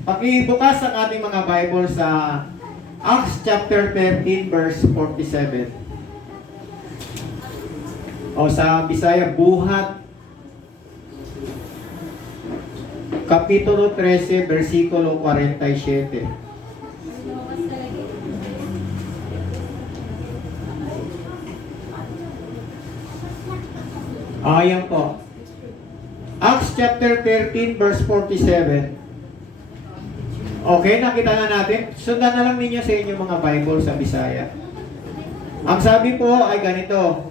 Pakibukas ang ating mga Bible sa Acts chapter 13 verse 47. O sa Bisaya, Buhat Kapitulo 13, versikulo 47. Ayan po. Acts chapter 13, verse 47. Okay, nakita na natin. Sundan na lang ninyo sa inyong mga Bible sa Bisaya. Ang sabi po ay ganito.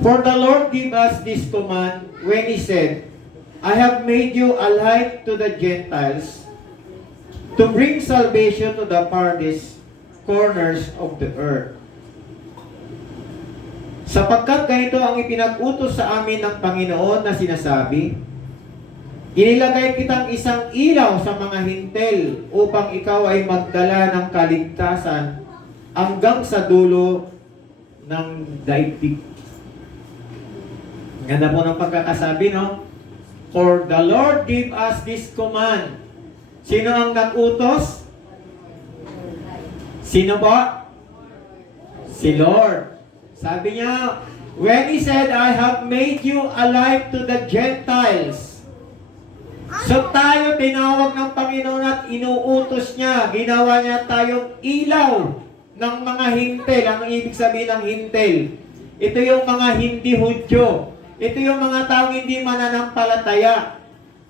For the Lord gave us this command when He said, I have made you a light to the Gentiles, to bring salvation to the farthest corners of the earth. Sapagkat ganito ang ipinag-utos sa amin ng Panginoon na sinasabi, inilagay kitang isang ilaw sa mga hintel upang ikaw ay magdala ng kaligtasan hanggang sa dulo ng daigdig. Ganda po ng pagkakasabi, no? For the Lord gave us this command. Sino ang nag-utos? Sino ba? Si Lord. Sabi niya, when He said, I have made you a light to the Gentiles. So tayo tinawag ng Panginoon at inuutos niya. Ginawa niya tayong ilaw ng mga hintel. Ang ibig sabihin ng hintel, ito yung mga hindi Hudyo. Ito yung mga taong hindi mananampalataya.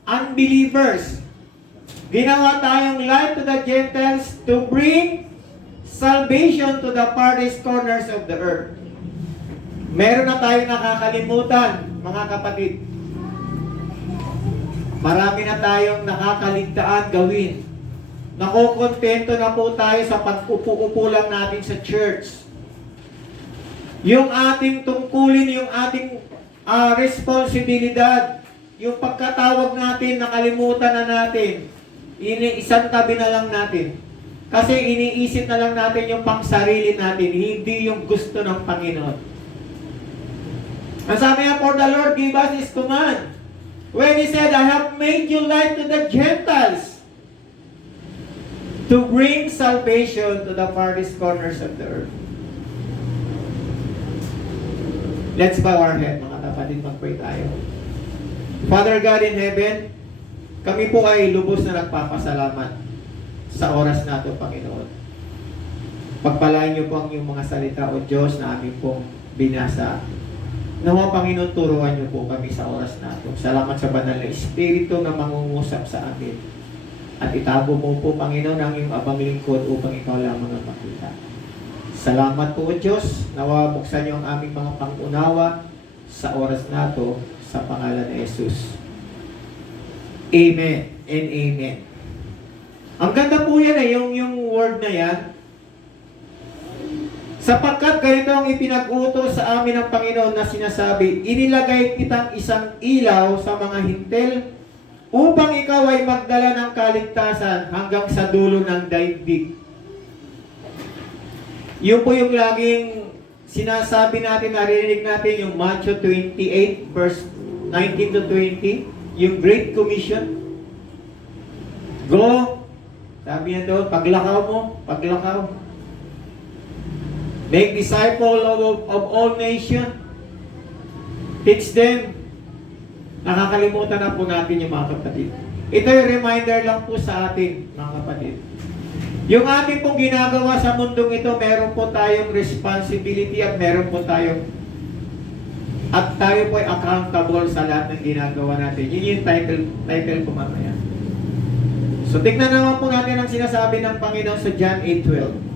Unbelievers. Ginawa tayong light to the Gentiles to bring salvation to the farthest corners of the earth. Meron na tayong nakakalimutan, mga kapatid. Marami na tayong nakakaligtaan gawin. Nakukontento na po tayo sa pag-upo-upo lang natin sa church. Yung ating tungkulin, yung ating responsibilidad, yung pagkatawag natin, nakalimutan na natin. Isang tabi na lang natin. Kasi iniisip na lang natin yung pangsarili natin, hindi yung gusto ng Panginoon. Ang sabi niya, for the Lord gave us His command. When He said, I have made you light to the Gentiles, to bring salvation to the farthest corners of the earth. Let's bow our head, mga kapatid, mag-pray tayo. Father God in heaven, kami po ay lubos na nagpapasalamat sa oras na ito, Panginoon. Pagpalain niyo po ang iyong mga salita, O Diyos, na amin pong binasa. Nawa, Panginoon, turuan niyo po kami sa oras na ito. Salamat sa banal na Espiritu na mangungusap sa amin. At itago mo po, Panginoon, ang iyong abang lingkod upang ikaw lamang ang makita. Salamat po, O Diyos. Nawa, buksan niyo ang aming mga pangunawa sa oras na ito sa pangalan ni Jesus. Amen and amen. Ang ganda po yan yung word na yan. Sapagkat ganito ang ipinag-utos sa amin ng Panginoon na sinasabi, inilagay kitang isang ilaw sa mga hintel upang ikaw ay magdala ng kaligtasan hanggang sa dulo ng daigdig. Yun po yung laging sinasabi natin, naririnig natin yung Matthew 28 verse 19 to 20, yung Great Commission. Go! Sabi niya doon, paglakaw mo, paglakaw. Make disciple of all nations. Teach them. Nakakalimutan na po natin yung mga kapatid. Ito yung reminder lang po sa atin, mga kapatid. Yung ating pong ginagawa sa mundong ito, meron po tayong responsibility at meron po tayong at tayo po ay accountable sa lahat ng ginagawa natin. Yun yung title ko mamaya. So, tignan naman po natin ang sinasabi ng Panginoon sa John 8:12.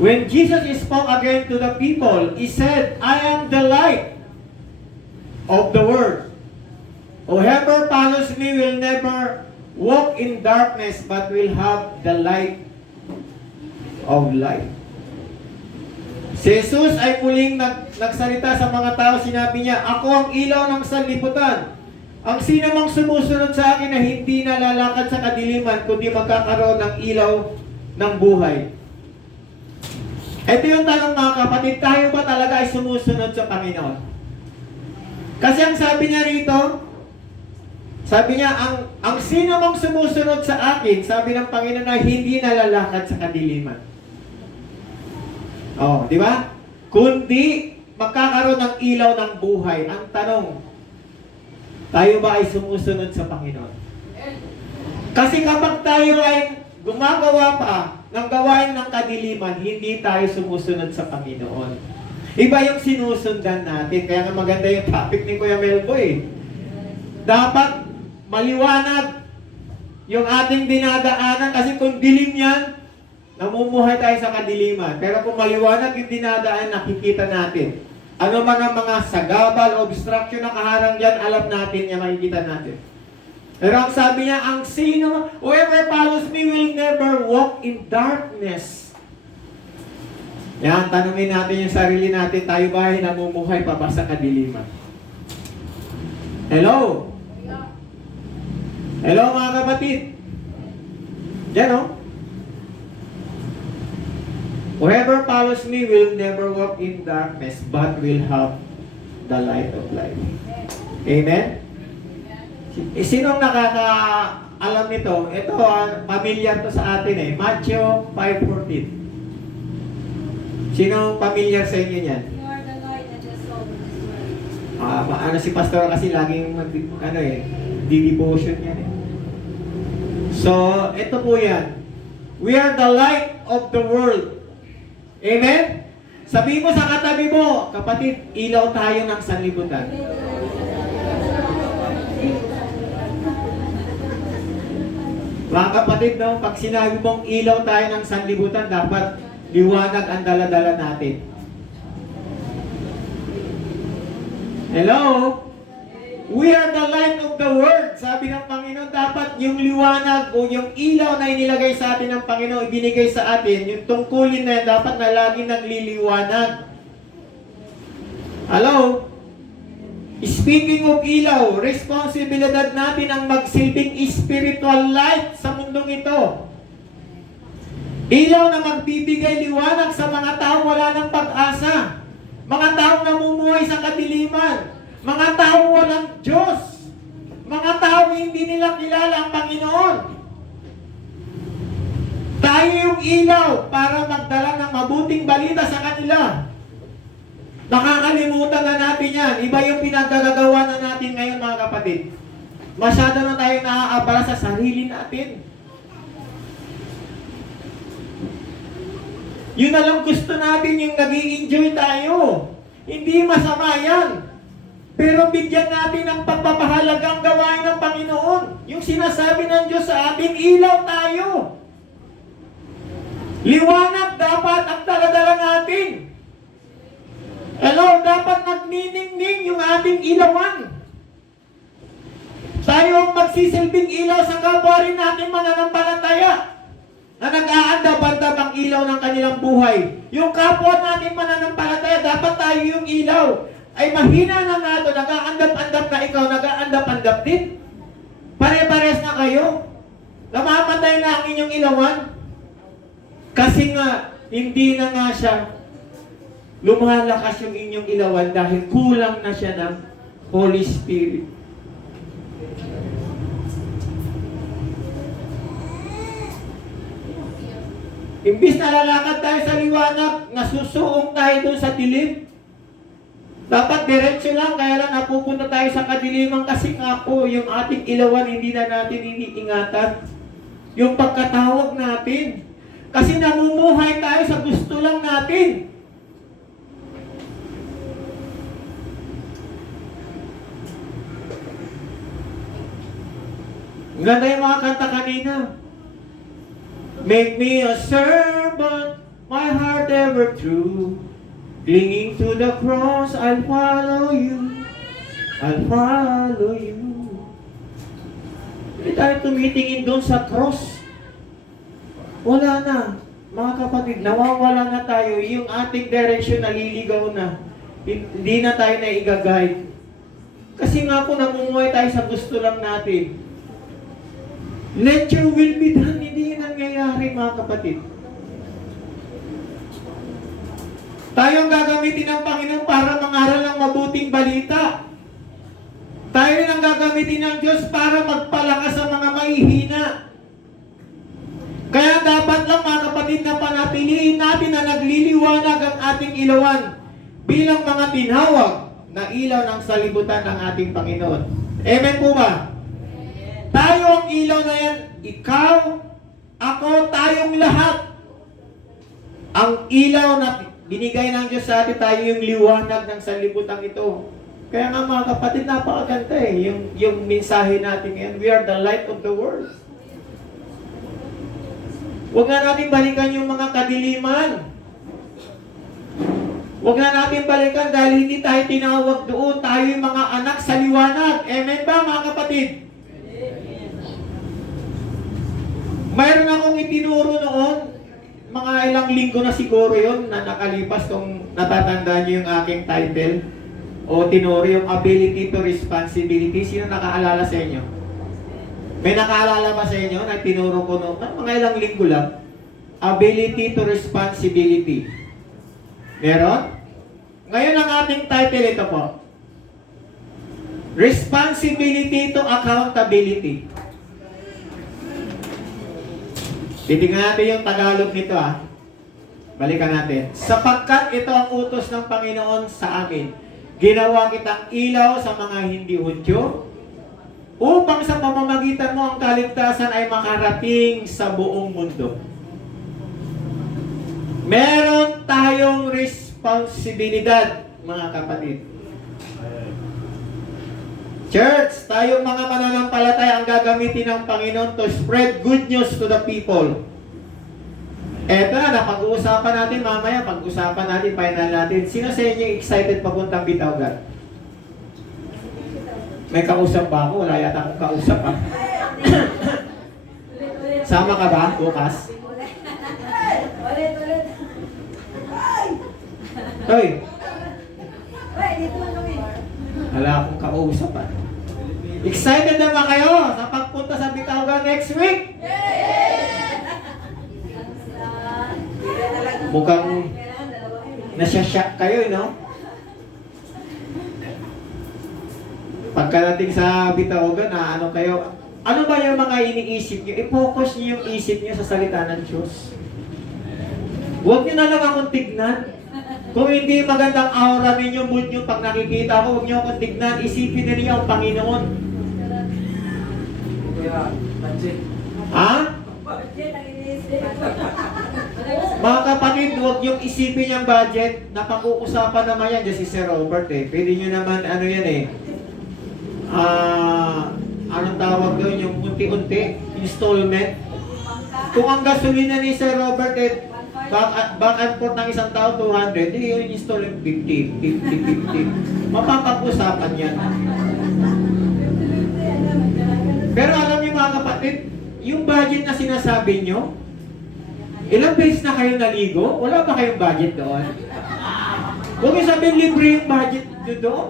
When Jesus spoke again to the people, He said, I am the light of the world. Whoever follows me will never walk in darkness, but will have the light of life. Si Jesus ay muling nagsalita sa mga tao, sinabi niya, ako ang ilaw ng sanlibutan. Ang sinamang sumusunod sa akin na hindi nalalakad sa kadiliman, kundi magkakaroon ng ilaw ng buhay. Ito yung tanong, mga kapatid, tayo ba talaga ay sumusunod sa Panginoon? Kasi ang sabi niya rito, Sabi niya, ang sino mang sumusunod sa akin, sabi ng Panginoon, na hindi nalalakad sa kadiliman. Oh, di ba? Kundi magkakaroon ng ilaw ng buhay. Ang tanong, tayo ba ay sumusunod sa Panginoon? Kasi kapag tayo ay gumagawa pa ng gawain ng kadiliman, hindi tayo sumusunod sa Panginoon. Iba yung sinusundan natin. Kaya nga maganda yung topic ni Kuya Melbo eh. Dapat maliwanag yung ating dinadaanan kasi kung dilim yan, namumuhay tayo sa kadiliman. Pero kung maliwanag yung dinadaan, nakikita natin. Ano man ang mga sagabal, obstruction na kaharang dyan, alam natin yan, makikita natin. Pero ang sabi niya, ang sino, whoever follows me will never walk in darkness. Yan, tanungin natin yung sarili natin, tayo ba ay namumuhay pa ba sa kadiliman? Hello? Hello mga kapatid? Yan o. Whoever follows me will never walk in darkness, but will have the light of life. Amen? Sinong nakakaalam nito? Ito, familiar to sa atin eh. Matthew 5:14. Sinong familiar sa inyo yan? You are the light and the salt of this world. Ano si pastor kasi laging di-devotion yan eh. So, ito po yan. We are the light of the world. Amen? Sabi mo sa katabi mo, kapatid, ilaw tayo ng sanlibutan. Mga kapatid, no, pag sinabi mong ilaw tayo ng sanlibutan, dapat liwanag ang dala-dala natin. Hello? We are the light of the world. Sabi ng Panginoon, dapat yung liwanag o yung ilaw na inilagay sa atin ng Panginoon, ibinigay sa atin, yung tungkulin na yan, dapat na lagi nagliliwanag. Hello? Speaking of ilaw, responsibilidad natin ang magsilbing spiritual light sa mundong ito. Ilaw na magbibigay liwanag sa mga tao wala ng pag-asa. Mga tao namumuhay sa kadiliman. Mga tao walang Diyos. Mga tao hindi nila kilala ang Panginoon. Tayo yung ilaw para magdala ng mabuting balita sa kanila. Nakakalimutan na natin yan. Iba yung pinagagagawa na natin ngayon mga kapatid. Masyado na tayo naaabala sa sarili natin. Yun na lang gusto natin yung nag-i-enjoy tayo. Hindi masama yan. Pero bigyan natin ng pagpapahalagang gawain ng Panginoon. Yung sinasabi ng Diyos sa atin, ilaw tayo. Liwanag dapat ang daladala natin. Hello, dapat nagniningning yung ating ilawan. Tayo ang magsisilbing ilaw sa kapwa rin natin mananampalataya na nag-aandab-andab ang ilaw ng kanilang buhay. Yung kapwa natin mananampalataya, dapat tayo yung ilaw. Ay mahina na nga ito, nag-aandap-andap na ikaw, nag-aandap-andap din. Pare-pares na kayo. Namamatay na ang inyong ilawan. Kasi nga, hindi na nga siya lumalakas yung inyong ilawan dahil kulang na siya ng Holy Spirit. Imbis na lalakad tayo sa liwanag, nasusuong tayo dun sa dilim. Dapat diretso lang, kaya lang napupunta tayo sa kadiliman kasi nga po, yung ating ilawan hindi na natin iniingatan. Yung pagkatawag natin. Kasi namumuhay tayo sa gusto lang natin. Ganda yung mga kanta kanina. Make me a servant, my heart ever true. Clinging to the cross, I'll follow you. I'll follow you. Hindi tayo tumitingin doon sa cross. Wala na. Mga kapatid, nawawala na tayo. Yung ating direction naliligaw na. Hindi na tayo na i-guide. Kasi nga po namumuhay tayo sa gusto lang natin. Let your will be done. Hindi yun nangyayari mga kapatid. Tayo ang gagamitin ng Panginoon para mangaral ng mabuting balita. Tayo rin ang gagamitin ng Diyos para magpalakas sa mga mahihina. Kaya dapat lang mga kapatid na panatilihin natin na nagliliwanag ang ating ilawan bilang mga tinawag na ilaw ng salibutan ng ating Panginoon. Amen po ba? Tayo ang ilaw na yan. Ikaw, ako, tayong lahat. Ang ilaw na binigay ng Diyos sa atin, tayo yung liwanag ng salibutan ito. Kaya nga mga kapatid, napakaganda eh. Yung mensahe natin ngayon, we are the light of the world. Huwag na natin balikan yung mga kadiliman. Huwag na natin balikan dahil hindi tayo tinawag doon. Tayo yung mga anak sa liwanag. Amen ba mga kapatid? Mayroon akong itinuro noon, mga ilang linggo na siguro yun na nakalipas kung natatandaan niyo yung aking title o tinuro yung ability to responsibility. Sino nakaalala sa inyo? May nakaalala ba sa inyo na tinuro ko noon? Mga ilang linggo lang. Ability to responsibility. Meron? Ngayon ang ating title ito po. Responsibility to accountability. Titingnan natin yung Tagalog nito Balikan natin. Sapagkat ito ang utos ng Panginoon sa amin. Ginawa kitang ilaw sa mga hindi Hudyo upang sa pamamagitan mo ang kaligtasan ay makarating sa buong mundo. Meron tayong responsibilidad, mga kapatid. Church, tayong mga mananampalataya ang gagamitin ng Panginoon to spread good news to the people. Eto na, pag-uusapan natin mamaya, pag-usapan natin, final natin. Sino sa inyo excited papuntang Bitawgan? May kausap ba ako? Wala yata akong kausap Sama ka ba bukas? Ulit. Hoy! Dito lang kami. Wala akong kausap Excited na ba kayo sa pagpunta sa Bitawgan next week? Mukhang nasyasyak kayo, no? Pagkarating sa Bitawgan, ano kayo? Ano ba yung mga iniisip nyo? I-focus nyo yung isip nyo sa salita ng Diyos. Huwag nyo na lang akong tignan. Kung hindi magandang aura ninyo, mood nyo pag nakikita ko, huwag nyo akong tignan. Isipin na niyo ang Panginoon. Ha? Mga kapatid, huwag niyong isipin yung budget na pag-uusapan naman yan. Diyan si Sir Robert Pwede nyo naman, anong tawag doon? Yung unti-unti, installment. Kung ang gasolina ni Sir Robert back and forth ng isang tao, 200, yung install yung 50. Mapapag-usapan yan. Pero alam niyo mga kapatid, yung budget na sinasabi nyo, ilang beses na kayo naligo? Wala ba kayong budget doon? Huwag yung sabihin libre yung budget doon.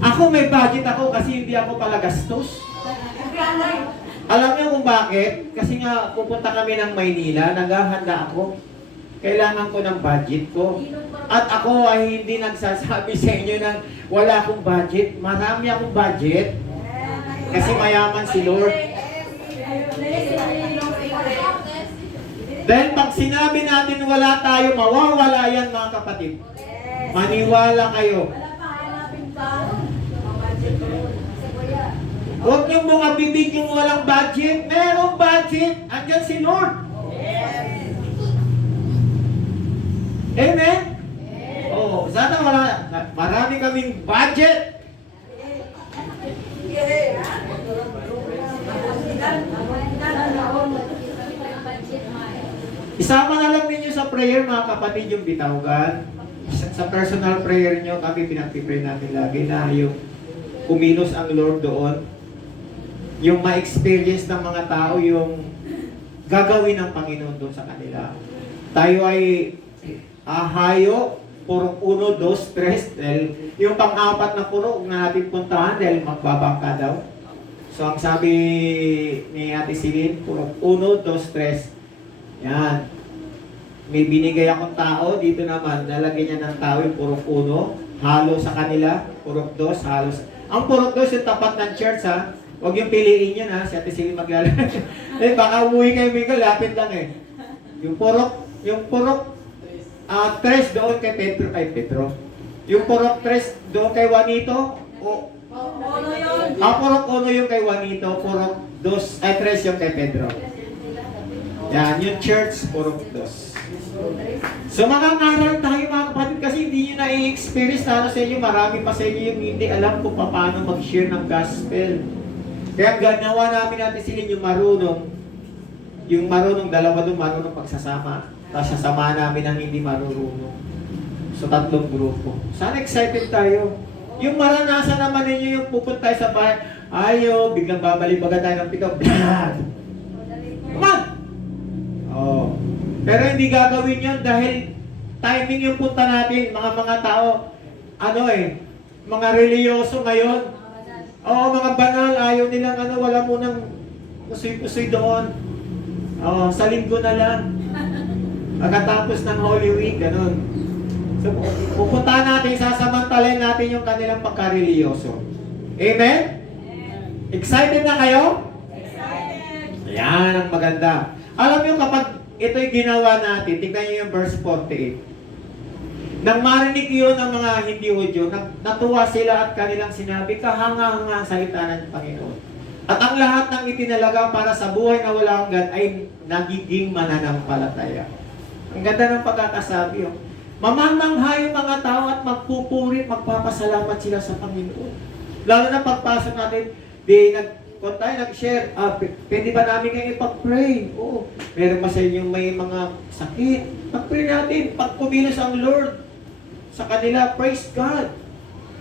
Ako may budget ako kasi hindi ako pala gastos. Alam niyo kung bakit? Kasi nga pupunta kami ng Maynila, naghahanda ako. Kailangan ko ng budget ko. At ako ay hindi nagsasabi sa inyo na wala akong budget. Marami akong budget. Kasi mayaman si Lord. Then pag sinabi natin wala tayo, mawawala yan mga kapatid. Maniwala kayo. Huwag niyong mga bibig yung walang budget. Merong budget. Andyan si Lord. Amen? Oh, sana marami kaming budget. Isama na lang ninyo sa prayer mga kapatid yung Bitawgan. Sa personal prayer nyo, kami pinagpipray namin lagi na yung kumilos ang Lord doon. Yung ma-experience ng mga tao yung gagawin ng Panginoon doon sa kanila. Tayo ay hayo, purong 1, 2, 3, dahil yung pang-apat na puro, huwag na natin puntahan dahil magbabangka daw. So ang sabi ni Ate Celine, purong 1, 2, 3. Yan. May binigay akong tao, dito naman, nalagyan niya ng tao yung purong 1. halo sa kanila, purok dos, halo sa... Ang purok dos yung tapat ng church ha. Huwag yung piliin yun ha, si Ate Silly maglalaro. Eh, baka umuwi kayo Miguel, lapit lang eh. Yung purok, tres doon kay Petro. Yung purok tres doon kay Juanito, o Ano yun? purok uno yung kay Juanito, purok dos, tres yung kay Pedro. Yan, yung church, purok dos. So makakaral tayo mga kapatid kasi hindi nyo na-experience na sa inyo, marami pa sa inyo yung hindi alam kung paano mag-share ng gospel. Kaya ganawa natin sila yung marunong, dalawa doon marunong pagsasama. Tapos sasama namin ang hindi marunong. So 3 grupo. Sana excited tayo. Yung maranasan naman ninyo yung pupunta tayo sa bahay, ayo, biglang babalik-baga tayo ng pito. Come on! Oh. Pero hindi gagawin yun dahil timing yung punta natin, mga tao, mga reliyoso ngayon. Oo, mga banal, ayaw nilang wala munang usoy-usoy doon. Oo, sa linggo na lang. Pagkatapos ng Holy Week, ganun. So, pupuntahan natin, sasamantalayan natin yung kanilang pagka-reliyoso. Amen? Excited na kayo? Excited! Yan ang maganda. Alam niyo kapag ito'y ginawa natin, tignan niyo yung verse 48. Nang marinig yun ng mga hindi Hudyo, natuwa sila at kanilang sinabi, kahanga-hanga ang salita ng Panginoon. At ang lahat ng itinalaga para sa buhay na wala hanggan ay nagiging mananampalataya. Ang ganda ng pagkakasabi. Oh. Mamamangha yung mga tao at magpupuri, magpapasalamat sila sa Panginoon. Lalo na pagpasok natin, nag-share, pwede ba namin kayo ipag-pray? Oo. Meron ba sa inyo may mga sakit? Pag-pray natin, pag kumilos ang Lord sa kanila, praise God.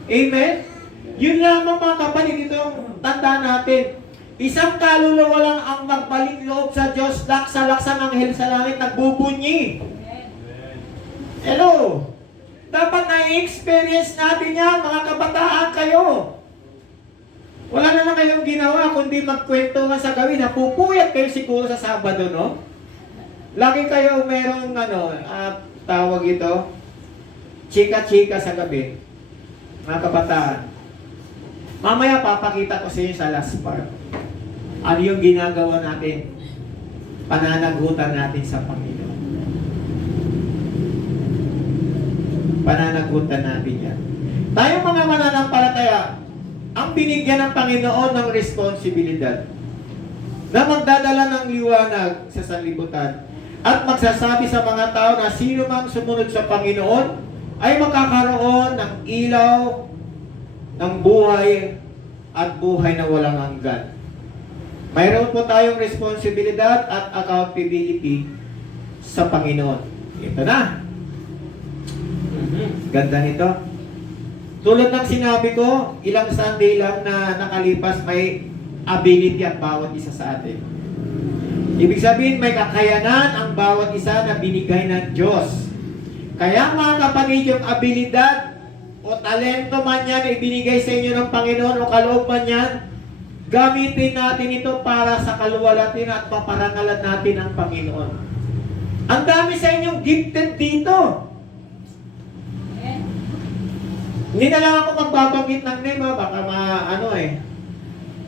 Amen? Yun lamang mga kapatid, itong tanda natin. Isang kaluluwa lang ang magbalik loob sa Diyos, laksa-laksang anghel sa langit, nagbubunyi. Hello? Dapat na-experience natin yan, mga kabataan kayo. Wala naman kayong ginawa, kundi magkwentuhan sa gabi. Napupuyat kayo siguro sa Sabado, no? Lagi kayo merong, tawag ito, chika-chika sa gabi. Mga kabataan. Mamaya papakita ko sa inyo sa last part. Ano yung ginagawa natin? Pananagutan natin sa Panginoon. Pananagutan natin yan. Tayong mga mananampalataya, ang binigyan ng Panginoon ng responsibilidad na magdadala ng liwanag sa sanlibutan at magsasabi sa mga tao na sino mang sumunod sa Panginoon ay makakaroon ng ilaw ng buhay at buhay na walang hanggan. Mayroon po tayong responsibilidad at accountability sa Panginoon. Ito na. Ganda nito. Tulad ng sinabi ko, ilang Sunday lang na nakalipas, may ability ang bawat isa sa atin. Ibig sabihin, may kakayanan ang bawat isa na binigay ng Diyos. Kaya mga kapatid, yung abilidad o talento man yan, ibinigay sa inyo ng Panginoon o kaloob man yan, gamitin natin ito para sa kaluwalhatian at paparangalan natin ang Panginoon. Ang dami sa inyong gifted dito. Hindi na lang ako magbabanggit ng name, baka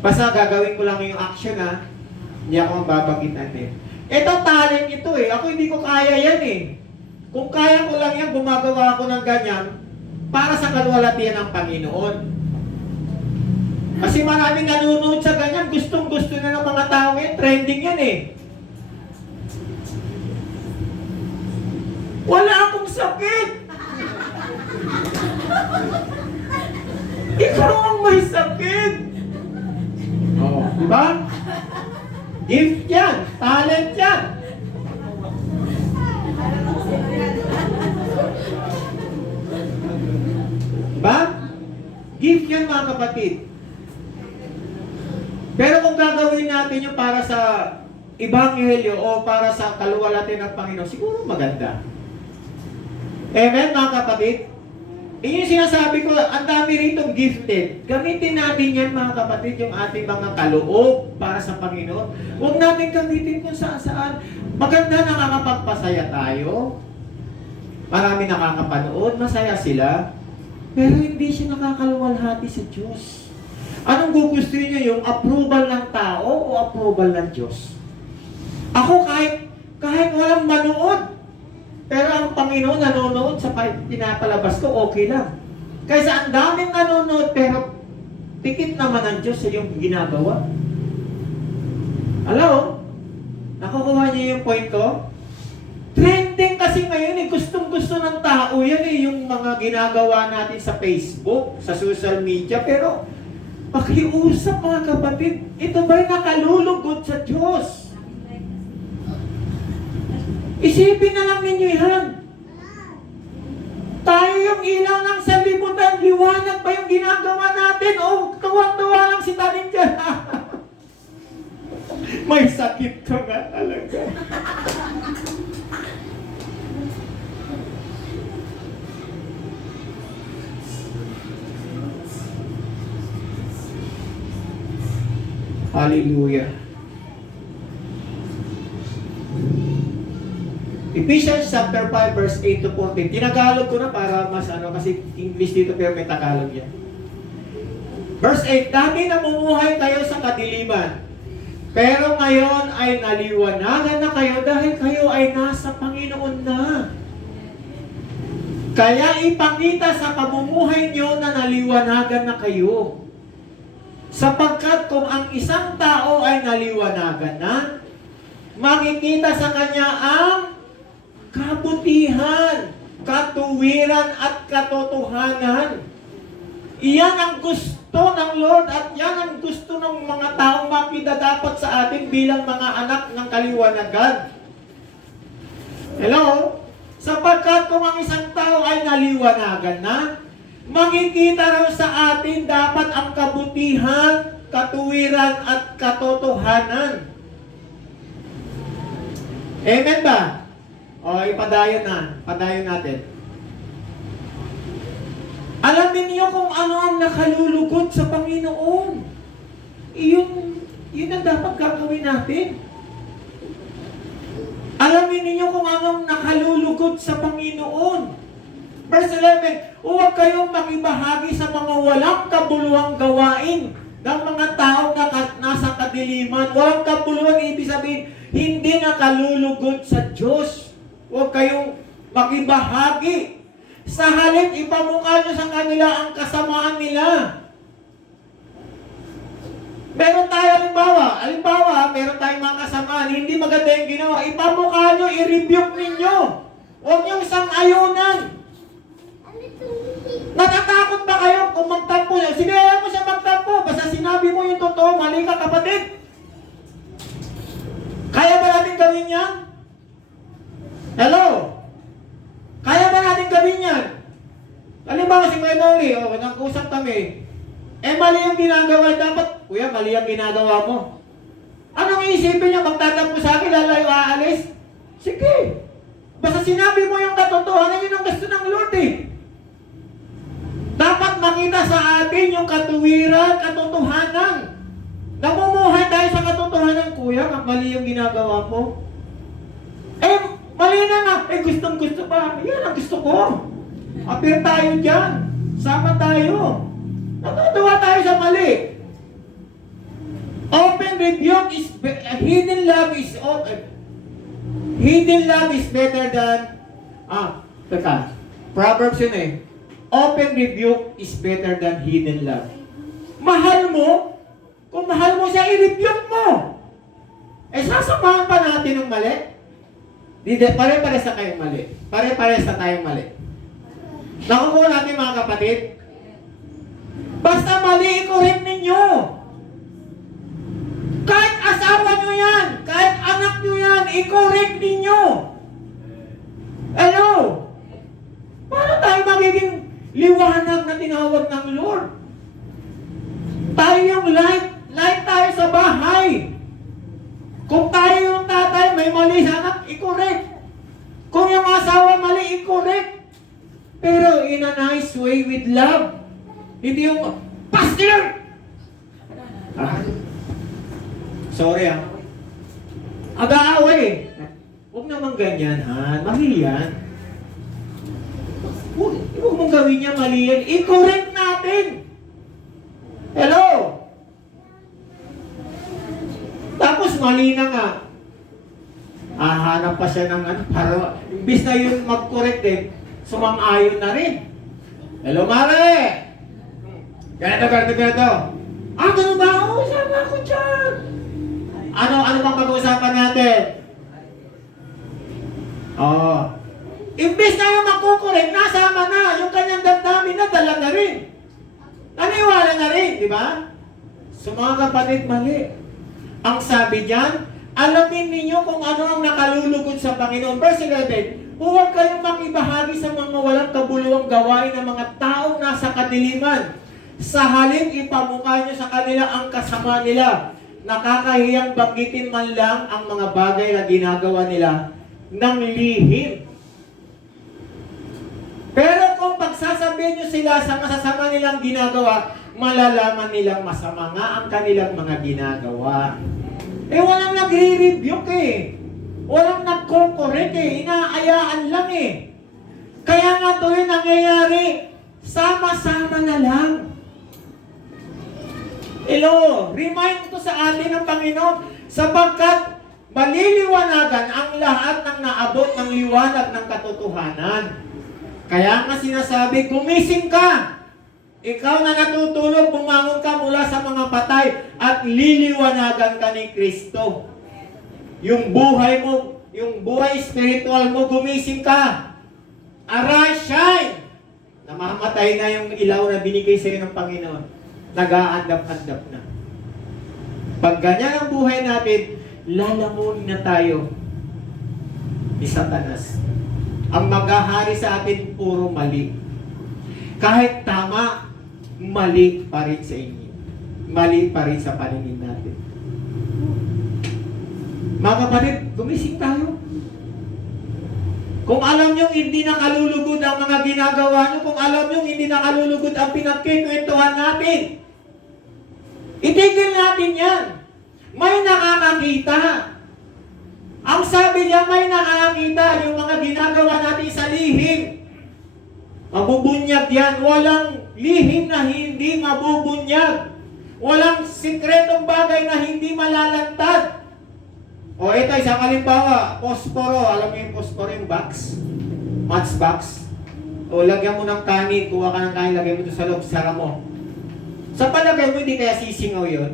basta gagawin ko lang yung action ha. Hindi ako magbabanggit ng name. Ito talent ito ako hindi ko kaya yan Kung kaya ko lang yan, gumagawa ako ng ganyan para sa kaluwalhatian ng Panginoon. Kasi maraming nanonood sa ganyan, gustong-gusto na ng mga tao ngayon, trending yan Wala akong sakit! Ikaw ang may sakit! Oh, diba? Gift yan, talent yan. Diba? Gift yan mga kapatid. Pero kung gagawin natin yung para sa Ebanghelyo o para sa kaluwalhatian ng Panginoon, siguro maganda. Amen mga kapatid? Yung sinasabi ko, ang dami ritong gifted. Gamitin natin yan mga kapatid, yung ating mga kaloob para sa Panginoon. Huwag natin gamitin kung saan-saan. Maganda, nakakapagpasaya tayo. Marami nakakapanood, masaya sila. Pero hindi siya nakakaluwalhati sa Diyos. Anong gugustuhin niya? Yung approval ng tao o approval ng Diyos? Ako kahit walang manood, pero ang Panginoon nanonood sa pinapalabas ko, okay lang. Kaysa ang daming nanonood, pero tikit naman ang Diyos sa iyong ginagawa. Hello? Nakukuha niyo yung point ko? Trending kasi ngayon gustong-gusto ng tao yan yung mga ginagawa natin sa Facebook, sa social media, pero pakiusap mga kapatid, ito ba'y nakalulugod sa Diyos? Isipin na lang ninyo yan. Tayo yung ilaw ng sanlibutan, liwanag ba yung ginagawa natin? O tuwang-tuwa lang si Tanin dyan. May sakit ka nga talaga. Hallelujah. Ephesians chapter 5 verse 8 to 14. Tinagalog ko na para mas kasi English dito pero may Tagalog yan. Verse 8, dati namumuhay kayo sa kadiliman, pero ngayon ay naliwanagan na kayo dahil kayo ay nasa Panginoon na. Kaya ipakita sa pamumuhay nyo na naliwanagan na kayo. Sapagkat kung ang isang tao ay naliwanagan na, makikita sa kanya ang kabutihan, katuwiran at katotohanan. Iyan ang gusto ng Lord at yan ang gusto ng mga taong makita dapat sa atin bilang mga anak ng kaliwanagan. Hello? Sapagkat kung ang isang tao ay naliwanagan na, makikita raw sa atin dapat ang kabutihan, katuwiran at katotohanan. Amen ba? O, ipadayon na. Padayon natin. Alamin niyo kung ano ang nakalulugod sa Panginoon. Yun ang dapat gagawin natin. Alamin niyo kung anong nakalulugod sa Panginoon. Verse 11, huwag kayong makibahagi sa mga walang kabuluhang gawain ng mga taong nasa kadiliman. Walang kabuluhang, ibig sabihin, hindi nakalulugod sa Diyos. Huwag kayong makibahagi. Sa halip, ipamukha nyo sa kanila ang kasamaan nila. Meron tayo, halimbawa, meron tayong mga kasamaan, hindi maganda yung ginawa, ipamukha nyo, i-rebuke ninyo. Huwag nyo isang ayunan. Natatakot ba kayo kung magtampo niya? Sige, ayaw mo siya magtampo. Basta sinabi mo yung totoo, mali ka kapatid. Kaya ba natin gawin yan? Hello? Kaya ba natin gawin yan? Halimbawa si Maynoli, nag-usap kami. Mali yung ginagawa. Dapat, kuya, mali yung ginagawa mo. Anong iisipin niya? Magtatampo sa akin, lalayo aalis? Sige. Basta sinabi mo yung katotohanan, yun ang gusto ng Lord eh. Dapat makita sa atin yung katuwiran, katotohanan. Namumuhay tayo sa katotohanan, kuya, mali yung ginagawa mo. Mali na nga. Gustong-gusto pa. Yan ang gusto ko. Appear tayo dyan. Sama tayo. Natutuwa tayo sa mali. Open rebuke is hidden love is better than Proverbs yun eh. Open rebuke is better than hidden love. Mahal mo, kung mahal mo siya, i-rebuke mo. Sasamahan pa natin ng mali? Pare-pares na kayong mali. Pare-pares na tayong mali. Nakukuha natin mga kapatid. Basta mali, i-correct ninyo. Kahit asawa nyo yan, kahit anak nyo yan, i-correct ninyo. Ano? Paano tayo magiging liwanag na tinawag ng Lord? Tayo yung light. Light tayo sa bahay. Kung tayo yung tatay, may mali sa anak, i-correct. Kung yung asawa mali, i-correct. Pero in a nice way, with love. Hindi yung, Pastor! Sorry Aga-away. Huwag naman ganyan, ha? Mali yan. huwag mong gawin niya mali yan. I-correct natin. Hello? Tapos mali na nga. Hanap pa siya ng ano, para, imbis na yun mag-correct din, sumang-ayon na rin. Hello, Mare! Ganito. Ganun ba? Oo, sama ako dyan. Ano bang pag-uusapan natin? Imbis na yung magkukorek, nasama na. Yung kanyang damdamin na, dala na rin. Naniwala na rin, di ba? So mga kapatid, mali. Ang sabi diyan, alamin ninyo kung ano ang nakalulugod sa Panginoon. Verse 11, huwag kayong makibahagi sa mga walang kabuluhang gawain ng mga taong nasa kadiliman. Sa halip, ipamukha nyo sa kanila ang kasama nila. Nakakahiyang banggitin man lang ang mga bagay na ginagawa nila ng lihim. Pero kung pagsasabihin nyo sila sa masasama nilang ginagawa, malalaman nilang masama nga ang kanilang mga ginagawa. Walang nagre-rebuke Walang nagko-correct Inaayaan lang Kaya nga ito yung nangyayari. Sama-sama na lang. Hello, remind ito sa atin ng Panginoon sapagkat maliliwanagan ang lahat ng naabot ng liwanag ng katotohanan. Kaya nga sinasabi, gumising ka! Ikaw na natutulog, bumangon ka mula sa mga patay at liliwanagan ka ni Kristo. Yung buhay mo, yung buhay spiritual mo, gumising ka! Arise, shine! Namamatay na yung ilaw na binigay sa iyo ng Panginoon. Nag-aandap-andap na. Pag ganyan ang buhay natin, lalamunin na tayo ni Satanas. Ang maghahari sa atin, puro mali. Kahit tama, mali pa rin sa inyo. Mali pa rin sa paningin natin. Mga kapatid, gumising tayo. Kung alam nyo hindi nakalulugod ang mga ginagawa nyo, kung alam nyo hindi nakalulugod ang pinagkikwentuhan natin, itigil natin yan. May nakakakita. Ang sabi niya, may nakakakita yung mga ginagawa natin sa lihim. Mabubunyag yan. Walang lihim na hindi mabubunyag. Walang sikretong bagay na hindi malalantad. O ito, isang halimbawa, posporo. Alam mo yung posporo, yung box? Matchbox. O lagyan mo ng kanin, kuha ka ng kanin, lagyan mo ito sa loob, sara mo. Sa palagay mo, hindi kaya sisingaw yun?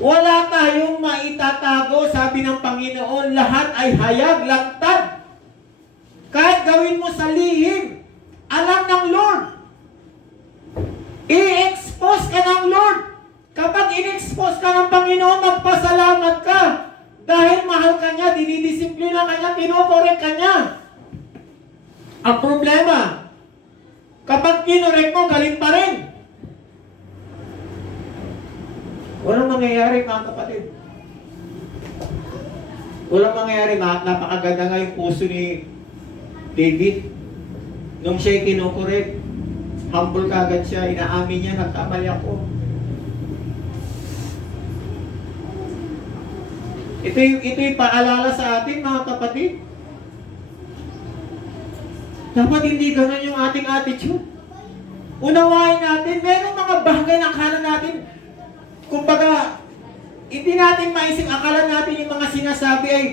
Wala tayong maitatago, sabi ng Panginoon, lahat ay hayag, lantad. Kahit gawin mo sa lihim, alam ng Lord. I-expose ka ng Lord. Kapag in-expose ka ng Panginoon, magpasalamat ka. Dahil mahal ka niya, dinidisiplina ka niya, kinokorek ka niya. Ang problema, kapag kinorek mo, galit pa rin. Walang mangyayari, mga kapatid. Walang mangyayari, napakaganda nga yung puso ni David. Nung siya'y kinokorek, humble kagad siya, inaamin niya, nagkamali ako. Ito yung paalala sa atin, mga kapatid. Dapat hindi ganun yung ating attitude. Unawain natin, merong mga bagay na akala natin, kumbaga, hindi natin maisip, akala natin yung mga sinasabi ay,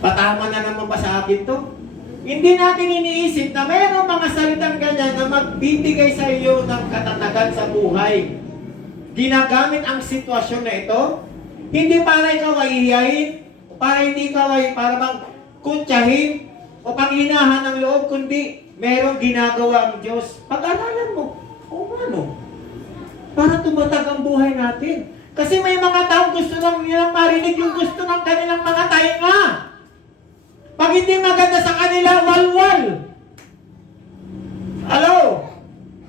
patama na naman ba sa akin to? Hindi natin iniisip na mayroong mga salitang ganyan na magbibigay sa iyo ng katatagan sa buhay. Ginagamit ang sitwasyon na ito, hindi para ikaw ay ihiyahin, para hindi ikaw ay para bang kuntsahin, o panghinahan ng loob, kundi mayroong ginagawa ang Diyos. Pag-aralan mo, o ano? Para tumatag ang buhay natin. Kasi may mga tao gusto lang nilang marinig yung gusto ng kanilang mga tainga. Pag hindi maganda sa kanila, walwal. Hello?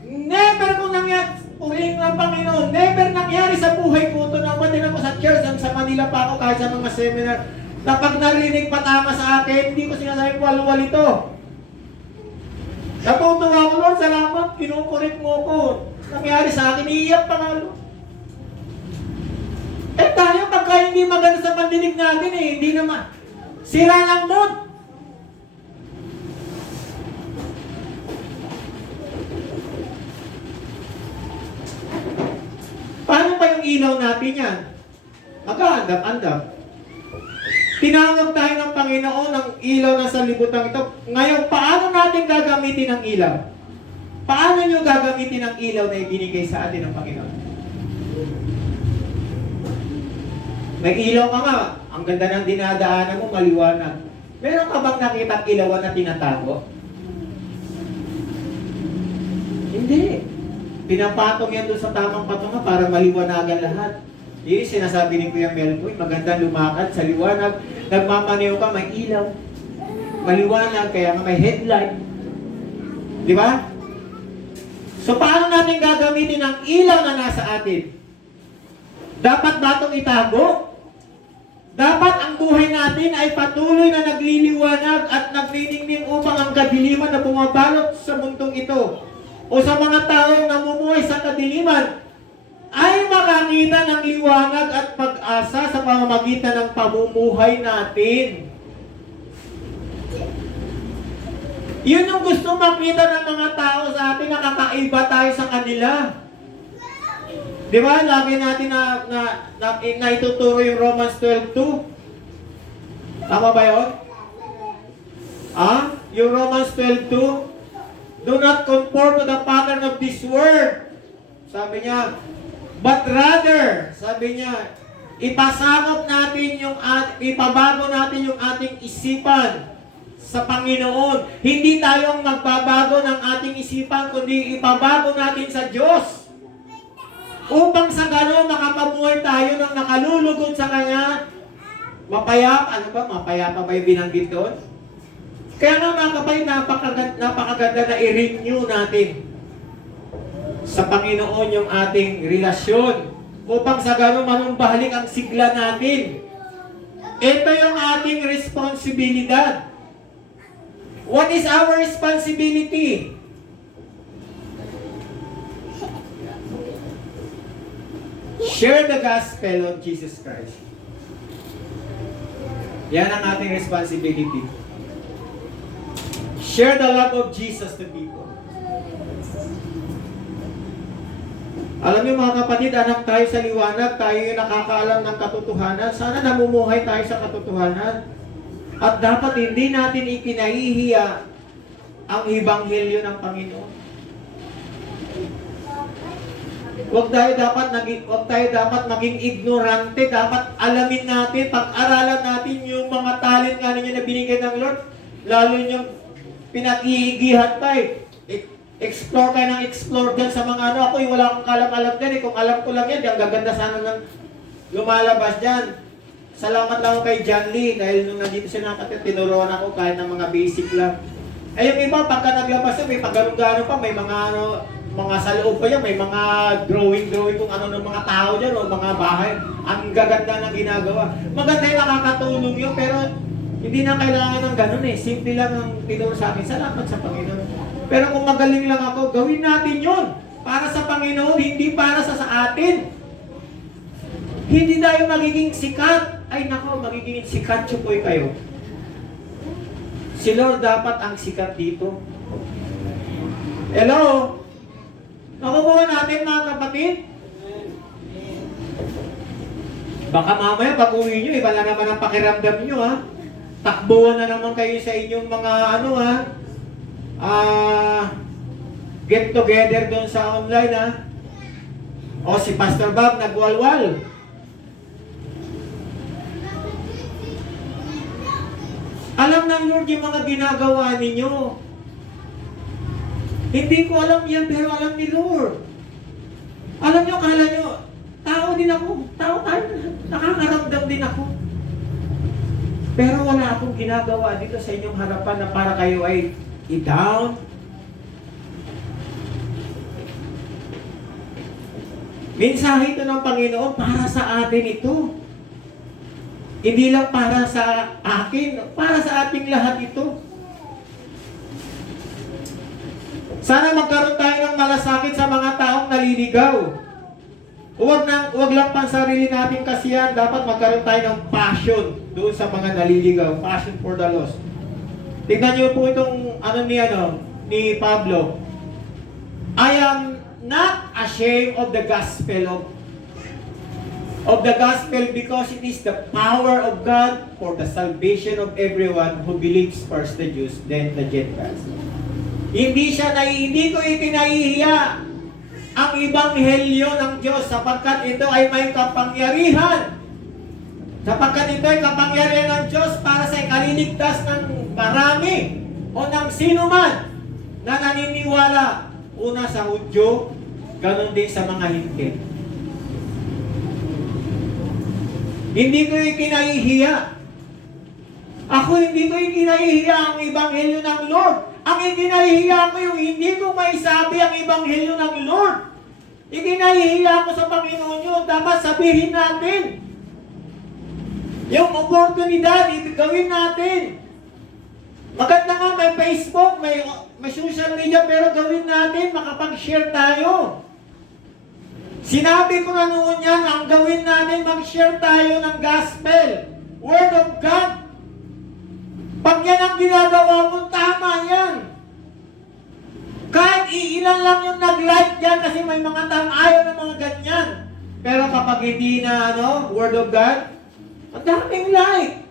Never kung nangyari, purihin ng Panginoon, never nangyari sa buhay ko ito na din ako sa church, sa Manila pa ako kahit sa mga seminar, na pag narinig patama sa akin, hindi ko sinasabing walwal ito. Natutuwa ko, Lord, salamat, kinukurit mo ko. Nangyari sa akin, iiyak pa nga, Lord. Tayo, pagka hindi maganda sa pandinig natin, hindi naman. Sira ng mood. Paano pa yung ilaw natin yan? Mag-aandap-andap. Tinawag tayo ng Panginoon ng ilaw na sa libutan ito. Ngayon, paano natin gagamitin ang ilaw? Paano nyo gagamitin ang ilaw na ibinigay sa atin ng Panginoon? May ilaw ka nga. Ang ganda ng dinadaanan mo, maliwanag. Meron ka bang nakitang ilawan na tinatago? Hindi. Pinapatong yan doon sa tamang patungan para maliwanagan lahat. Yun yung sinasabi ni Kuya Melboy, magandang lumakad sa liwanag. Nagmamaneho ka, may ilaw. Maliwanag, kaya nga may headlight. Di ba? So paano natin gagamitin ang ilaw na nasa atin? Dapat ba itong itago? Dapat ang buhay natin ay patuloy na nagliliwanag at nagniningning upang ang kadiliman na bumabalot sa mundong ito o sa mga taong namumuhay sa kadiliman ay makakita ng liwanag at pag-asa sa pamamagitan ng pamumuhay natin. Yun yung gusto makita ng mga tao sa atin, nakakaiba tayo sa kanila. Di ba? Lagi natin na ituturo yung Romans 12:2. Tama ba yun? Yung Romans 12:2. Do not conform to the pattern of this world. Sabi niya, but rather, sabi niya, ipasakop natin ipabago natin yung ating isipan sa Panginoon. Hindi tayo ang magbabago ng ating isipan, kundi ipabago natin sa Diyos. Upang sa gano'n makapabuhay tayo ng nakalulugod sa Kanya, mapayapa. Ano ba? Mapayapa ba yung binanggit doon? Kaya nga mga kapatid, napakaganda na i-renew natin sa Panginoon yung ating relasyon. Upang sa gano'n manumbalik ang sigla natin. Ito yung ating responsibilidad. What is our responsibility? Share the gospel of Jesus Christ. Yan ang ating responsibility. Share the love of Jesus to people. Alam niyo mga kapatid, anak tayo sa liwanag, tayo yung nakakaalam ng katotohanan. Sana namumuhay tayo sa katotohanan. At dapat hindi natin ikinahihiya ang ebanghelyo ng Panginoon. Huwag tayo dapat maging ignorante. Dapat alamin natin, pag-aralan natin yung mga talent nga ninyo na binigay ng Lord. Lalo yung pinag-iigihan pa eh. Explore kayo ng explore dyan sa mga ano. Ako wala akong kalam-alam dyan eh. Kung alam ko lang yan, ang gaganda sana ng lumalabas dyan. Salamat lang ako kay John Lee dahil nung nandito siya nakatid, tinuruan ako kahit ng mga basic lang. Eh yung iba, pagka naglabas yun, may pagganong-ganon pa, may mga ano, mga sa loob pa yan, may mga drawing kung ano ng mga tao dyan o mga bahay. Ang gaganda ng ginagawa. Maganda yung nakakatulong yun, pero hindi na kailangan ng ganun eh. Simple lang ang tinuro sa akin. Salamat sa Panginoon. Pero kung magaling lang ako, gawin natin yun. Para sa Panginoon, hindi para sa atin. Hindi tayo magiging sikat. Ay nako, magiging sikat chupoy kayo. Si Lord dapat ang sikat dito. Hello? Nakukuha natin mga kapatid? Baka mamaya pag uwi nyo, iba na naman ang pakiramdam nyo ha. Takbuhan na naman kayo sa inyong mga ano ha. Get together doon sa online ha. O si Pastor Bob nagwalwal. Alam ng Lord yung mga ginagawa ninyo. Hindi ko alam yan, pero alam ni Lord. Alam nyo, kala nyo, tao din ako. Tao tayo, nakakaramdam din ako. Pero wala akong ginagawa dito sa inyong harapan na para kayo ay i-down. Mensahe ito ng Panginoon para sa atin ito. Hindi lang para sa akin, para sa ating lahat ito. Sana magkaroon tayo ng malasakit sa mga taong naliligaw. Huwag lang pang sarili natin kasiyan, dapat magkaroon tayo ng passion doon sa mga naliligaw, passion for the lost. Tingnan niyo po itong ni Pablo. I am not ashamed of the gospel of the gospel because it is the power of God for the salvation of everyone who believes, first the Jews, then the Gentiles. Hindi ko ikinahihiya ang ebanghelyo ng Diyos sapagkat ito ay may kapangyarihan. Sapagkat ito ay kapangyarihan ng Diyos para sa ikaliligtas ng marami o ng sino man na naniniwala. Una sa Hudyo, ganun din sa mga hindi. Hindi ko ikinahihiya. Ako hindi ko ikinahihiya ang ebanghelyo ng Lord. Ang ikinahihiya ko yung hindi ko maisabi ang ebanghelyo ng Lord. Ikinahihiya ko sa Panginoon yun. Dapat sabihin natin. Yung oportunidad, gawin natin. Maganda nga may Facebook, may social media, pero gawin natin, makapag-share tayo. Sinabi ko na noon yan, ang gawin natin, mag-share tayo ng gospel. Word of God. Pag yan ang ginagawa mo, tama yan. Kahit iilan lang yung nag-like dyan kasi may mga ayaw ng mga ganyan. Pero kapag hindi na Word of God, ang daming like.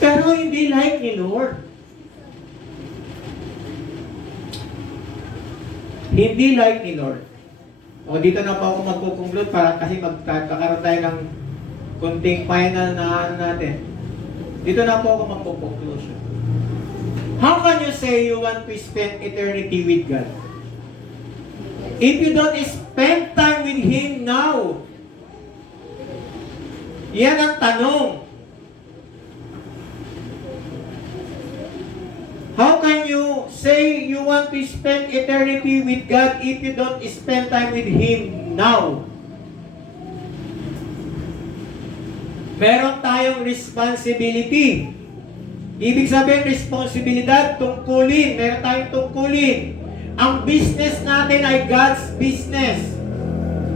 Pero hindi like ni Lord. Hindi like ni Lord. O dito na po ako magkukonklud para kasi magkakaroon tayo ng kunting final na natin. Dito na po ako magkukonklusyon. How can you say you want to spend eternity with God? If you don't spend time with Him now, yan ang tanong. How can you say you want to spend eternity with God if you don't spend time with Him now? Meron tayong responsibility. Ibig sabihin, responsibilidad, tungkulin. Meron tayong tungkulin. Ang business natin ay God's business.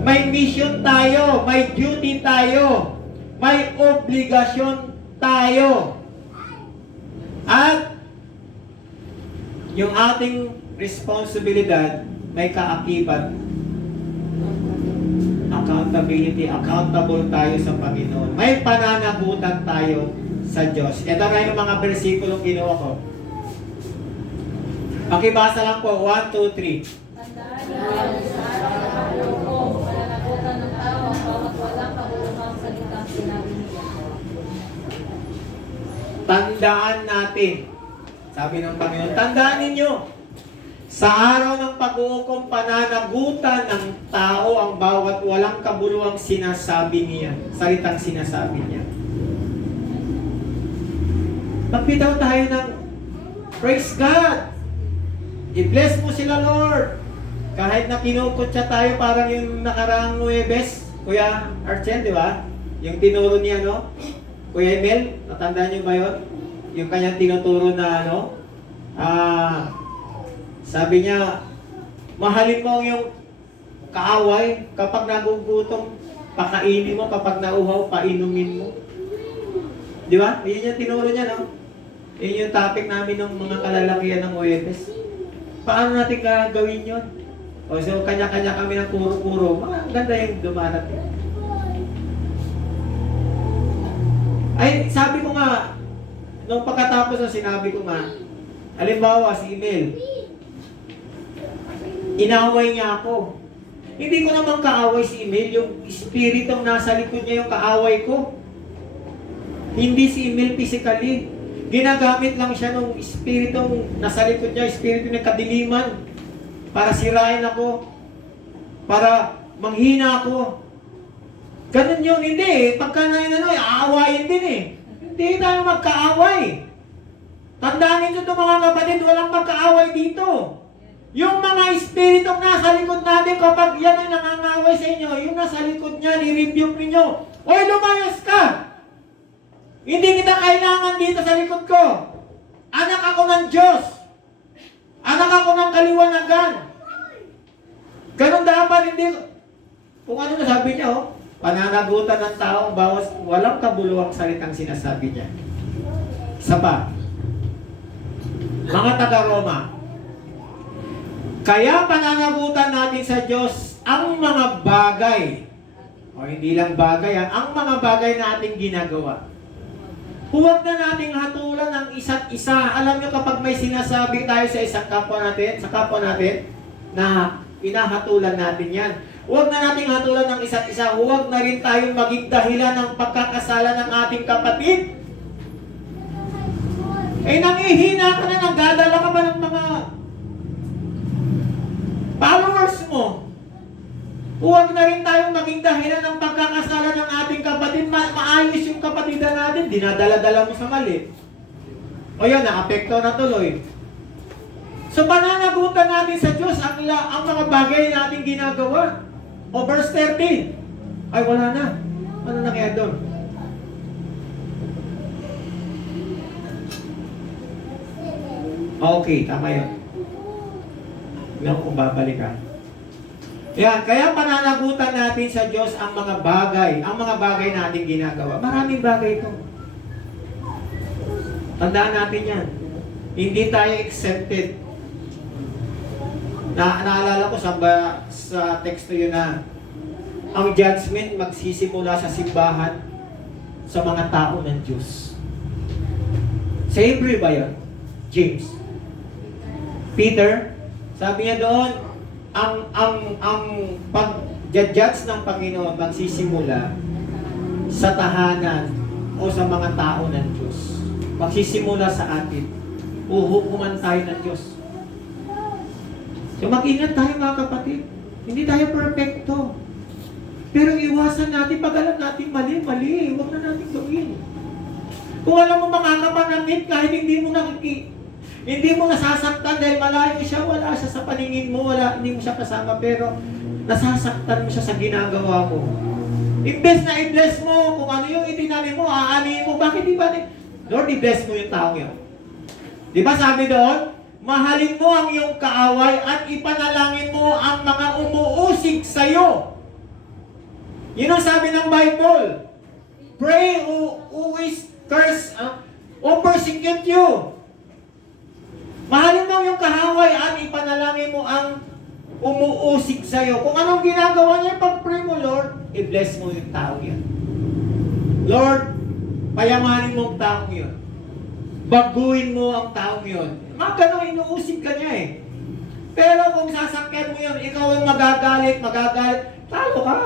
May mission tayo, may duty tayo, may obligasyon tayo. At yung ating responsibilidad may kaakibat. Accountability, accountable tayo sa Panginoon. May pananagutan tayo sa Diyos. Ito na yung mga versikulong ginawa ko. Pakibasa lang po, 1, 2, 3. Tandaan niyo sa araw-araw ko, pananagutan ng tao ang bawat walang kabulukang salitang sinabi niya. Tandaan natin. Sabi ng Panginoon, tandaan ninyo. Sa araw ng pag-uukom, pananagutan ng tao ang bawat walang kabuluhang sinasabi niya. Salitang sinasabi niya. Magbitaw tayo ng praise God. I-bless mo sila, Lord. Kahit na kinukutsa tayo parang yung nakaraang Nuebes, Kuya Archen, di ba? Yung tinuro niya, Kuya Emel, natandaan niyo ba yun? Yung kanyang tinuturo na sabi niya, mahalin mo yung kaaway kapag nagugutom, pakainin mo, kapag nauhaw, painumin mo. Di ba? Yun yung tinuro niya, Yun yung topic namin ng mga kalalakihan ng Nuebes. Paano natin gagawin yun? O so, kanya-kanya kami ng puro-puro. Ganda yung dumarating. Ay, sabi ko nga, nung pagkatapos na sinabi ko nga, halimbawa si Emil, inaway niya ako. Hindi ko naman kaaway si Emil, yung espiritong nasa likod niya yung kaaway ko. Hindi si Emil physically. Ginagamit lang siya ng espiritong nasa likod niya, espiritu ng kadiliman, para sirain ako, para manghina ako. Ganun yun, hindi. Pagka aawayin din Hindi tayo magkaaway. Tandaan ninyo ito mga kapatid, walang magkaaway dito. Yung mga espiritong nasa likod natin, kapag yan ay nangangaway sa inyo, yung nasa likod niya, i-rebuke ninyo. Oy, lumayas ka! Hindi kita kailangan dito sa likod ko. Anak ako ng Diyos. Anak ako ng kaliwanagan. Ganun dapat, hindi. Kung ano na sabi niya, Pananagutan ng taong bawas, walang kabuluhang salitang sinasabi niya. Isa pa, mga taga-Roma, kaya pananagutan natin sa Diyos ang mga bagay, o hindi lang bagay, ang mga bagay na ating ginagawa. Huwag na nating hatulan ang isa't isa. Alam nyo, kapag may sinasabi tayo sa isang kapwa natin, na pinahatulan natin yan. Huwag na nating hatulan ng isa't isa. Huwag na rin tayong maging dahilan ng pagkakasala ng ating kapatid. Nangihina ka na, nagdadala ka ba ng mga followers mo? Huwag na rin tayong maging dahilan ng pagkakasala ng ating kapatid. Maayos yung kapatidan natin, dinadala-dala mo sa mali. O yun, naapekto na tuloy. So pananagutan natin sa Diyos ang mga bagay na ating ginagawa. O verse 13. Ay, wala na. Ano nangyari doon? Okay, tama yun. Ngayon kung babalikan. Yan, kaya pananagutan natin sa Diyos ang mga bagay na ating ginagawa. Maraming bagay ito. Tandaan natin yan. Hindi tayo exempted. Naalala ko sa teksto yun na ang judgment magsisimula sa simbahan sa mga tao ng Diyos. Sa Hebrew ba yun? James. Peter, sabi niya doon, ang pag-judge ng Panginoon magsisimula sa tahanan o sa mga tao ng Diyos. Magsisimula sa atin. Uhukuman tayo ng Diyos. So mag-ingat tayo mga kapatid. Hindi tayo perfecto. Pero iwasan natin, pag alam natin mali. Huwag na natin gawin. Kung alam mo makakapanamit kahit hindi mo nasasaktan dahil malayo siya, wala siya sa paningin mo, hindi mo siya kasama, pero nasasaktan mo siya sa ginagawa mo. Imbes na i-bless mo, kung ano yung itinanim mo, aanihin mo, bakit di ba? Lord, i-bless mo yung taong yun. Di ba sabi doon? Mahalin mo ang iyong kaaway at ipanalangin mo ang mga umuusig sa'yo. Yun ang sabi ng Bible. Pray who is curse, or persecute you. Mahalin mo yung kahaway at ipanalangin mo ang umuusig sa'yo. Kung anong ginagawa niya, pag-pray mo, Lord, i-bless mo yung tao yan. Lord, payamanin mo ang taong yun. Baguhin mo ang taong yun. Mga ganun, inuusig ka niya eh. Pero kung sasakyan mo yun, ikaw ang magagalit, talo ka.